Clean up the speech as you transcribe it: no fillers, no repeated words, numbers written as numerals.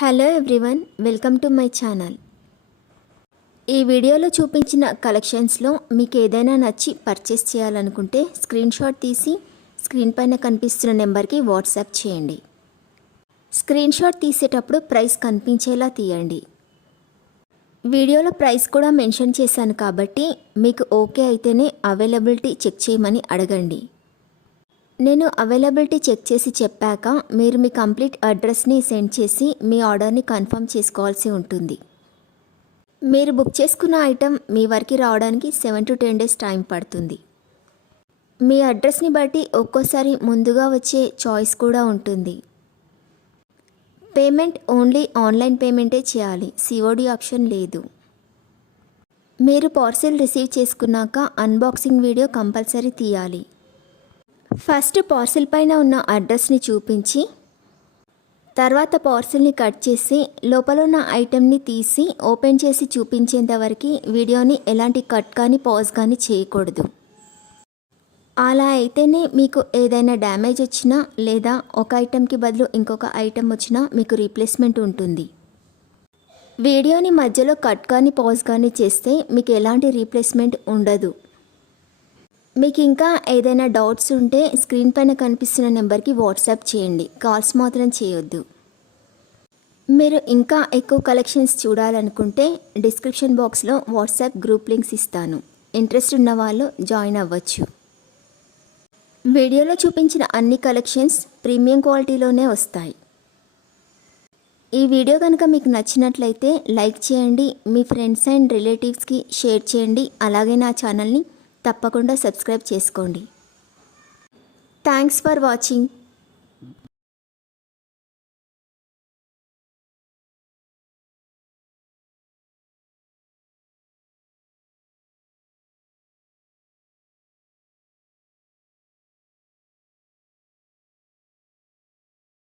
Hello everyone, welcome to my channel. ఈ వీడియోలో చూపించిన కలెక్షన్స్లో మీకు ఏదైనా నచ్చి పర్చేస్ చేయాలనుకుంటే స్క్రీన్ షాట్ తీసి స్క్రీన్ పైన కనిపిస్తున్న నెంబర్కి వాట్సాప్ చేయండి. స్క్రీన్ షాట్ తీసేటప్పుడు ప్రైస్ కనిపించేలా తీయండి. వీడియోలో ప్రైస్ కూడా మెన్షన్ చేశాను కాబట్టి మీకు ఓకే అయితేనే అవైలబిలిటీ చెక్ చేయమని అడగండి. నేను అవైలబిలిటీ చెక్ చేసి చెప్పాక మీరు మీ కంప్లీట్ అడ్రస్ని సెండ్ చేసి మీ ఆర్డర్ని కన్ఫర్మ్ చేసుకోవాల్సి ఉంటుంది. మీరు బుక్ చేసుకున్న ఐటెం మీ వరకు రావడానికి 7 to 10 days టైం పడుతుంది. మీ అడ్రస్ని బట్టి ఒక్కోసారి ముందుగా వచ్చే చాయిస్ కూడా ఉంటుంది. పేమెంట్ ఓన్లీ ఆన్లైన్ పేమెంటే చేయాలి, సిఓడి ఆప్షన్ లేదు. మీరు పార్సిల్ రిసీవ్ చేసుకున్నాక అన్బాక్సింగ్ వీడియో కంపల్సరీ తీయాలి. ఫస్ట్ పార్సిల్ పైన ఉన్న అడ్రస్ని చూపించి తర్వాత పార్సిల్ని కట్ చేసి లోపల ఉన్న ఐటెంని తీసి ఓపెన్ చేసి చూపించేంత వరకు వీడియోని ఎలాంటి కట్ కానీ పాజ్ కానీ చేయకూడదు. అలా అయితేనే మీకు ఏదైనా డ్యామేజ్ వచ్చినా లేదా ఒక ఐటెంకి బదులు ఇంకొక ఐటెం వచ్చినా మీకు రీప్లేస్మెంట్ ఉంటుంది. వీడియోని మధ్యలో కట్ కానీ పాజ్ కానీ చేస్తే మీకు ఎలాంటి రీప్లేస్మెంట్ ఉండదు. మీకు ఇంకా ఏదైనా డౌట్స్ ఉంటే స్క్రీన్ పైన కనిపిస్తున్న నెంబర్కి వాట్సాప్ చేయండి, కాల్స్ మాత్రం చేయొద్దు. మీరు ఇంకా ఎక్కువ కలెక్షన్స్ చూడాలనుకుంటే డిస్క్రిప్షన్ బాక్స్లో వాట్సాప్ గ్రూప్ లింక్స్ ఇస్తాను, ఇంట్రెస్ట్ ఉన్న వాళ్ళు జాయిన్ అవ్వచ్చు. వీడియోలో చూపించిన అన్ని కలెక్షన్స్ ప్రీమియం క్వాలిటీలోనే వస్తాయి. ఈ వీడియో కనుక మీకు నచ్చినట్లయితే లైక్ చేయండి, మీ ఫ్రెండ్స్ అండ్ రిలేటివ్స్కి షేర్ చేయండి. అలాగే నా ఛానల్ని తప్పకుండా సబ్స్క్రైబ్ చేసుకోండి. Thanks for watching.